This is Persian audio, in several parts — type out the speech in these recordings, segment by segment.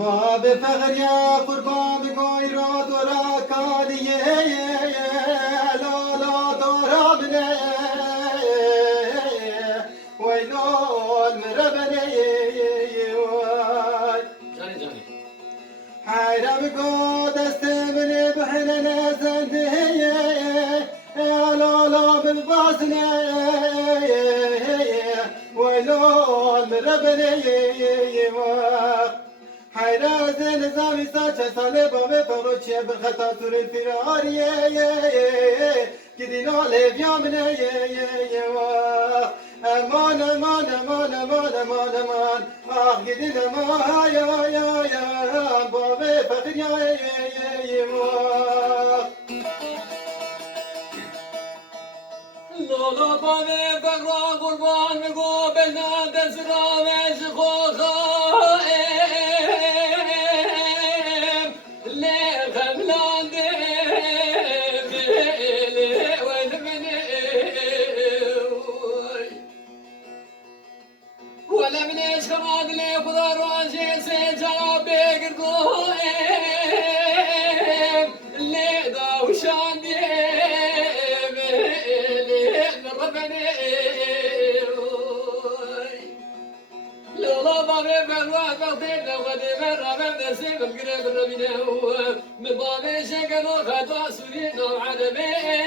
ما به فقر یا قربان گوی را دورا کالیه لالا دورا بنه ویلال مربنه جانی جانی حیرم گو دست من بحنن زنده لالا بالبازنه ویلال مربنه حیرت نظامی ساچه ساله با به پروچه برخطا سور الفراریه گدینا لیویامنه امان امان امان امان امان امان آخ گدین امان یا یا یا با به فقیر یا لالا بامه بقرا قربان میگو بلنا دزرا مشخو ولا من ايش خماد لي خضار واجي سجرا بيقردو اللي دا وشان دي اللي ربني لا بابي بلوا بغداد غادي مرة ما نسيب القريب الربينا من بابي شكلو خطا سورينا وعدمي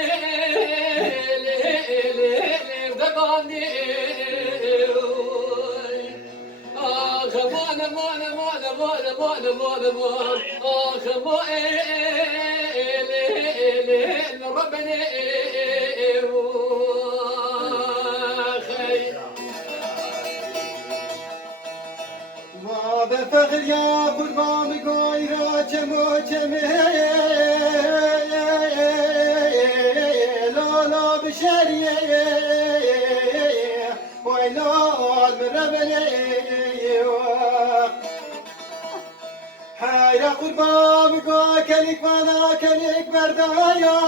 ما به فقر یا قربان گوی را چمو چمه لالا بشریه ویلال مربنه حیره قربان گوی کلیک مانا کلیک بردایا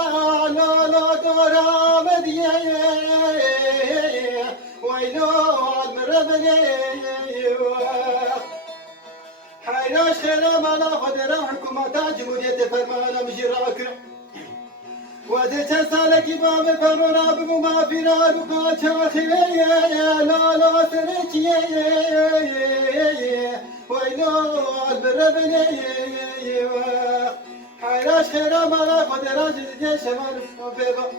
لالا دارا مدیه ویلال مربنه حیراش خیلی مالا خود را حکومت جمهوریت فرمانه مجیر اکرم وزی چند ساله کی با به فرورا بگو ما پیرا رو کاچه و خیلیه لالا سرچیه ویلال بربنه حیراش خیلی مالا خود را جدیه شمال بیبا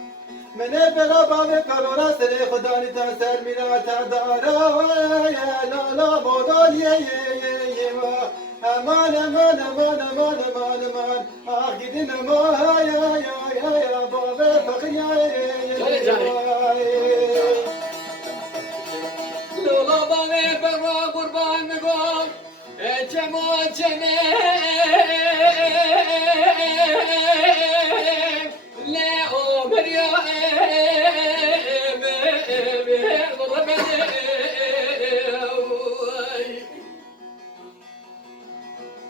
منه بلا با به فرورا سر خدانی تا سر میرا تا دارا لالا بودالیه aman aman aman aman aman aman ah gidin aman ya ya ya ya baba fakir ya ya lola bane perwa kurban me go echemo chene le o maria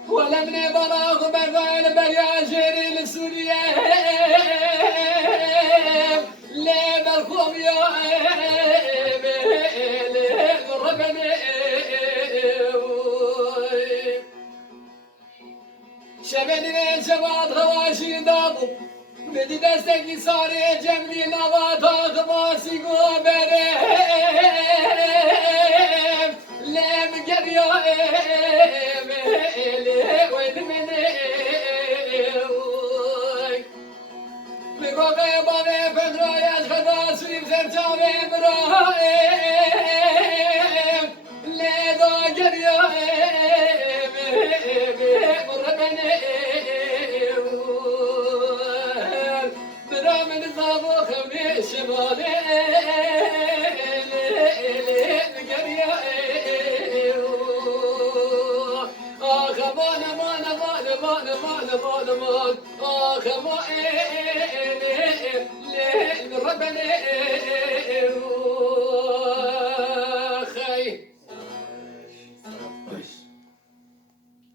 ولا من بلاغ بغال بياجر لسوريا لا بالخوم يا ربنا شبني شباب خواشي دابو بدي دستك صار جملي نواتا خماسي قوبره لا مقريا میگویم بانه فدرایش خدا سریم سرچاوه برایم لیدا گریایم مرمنه برام نظام و خمیر شمالي قرية آخ مان مان مان مان مان مان مان آخ ما ربنا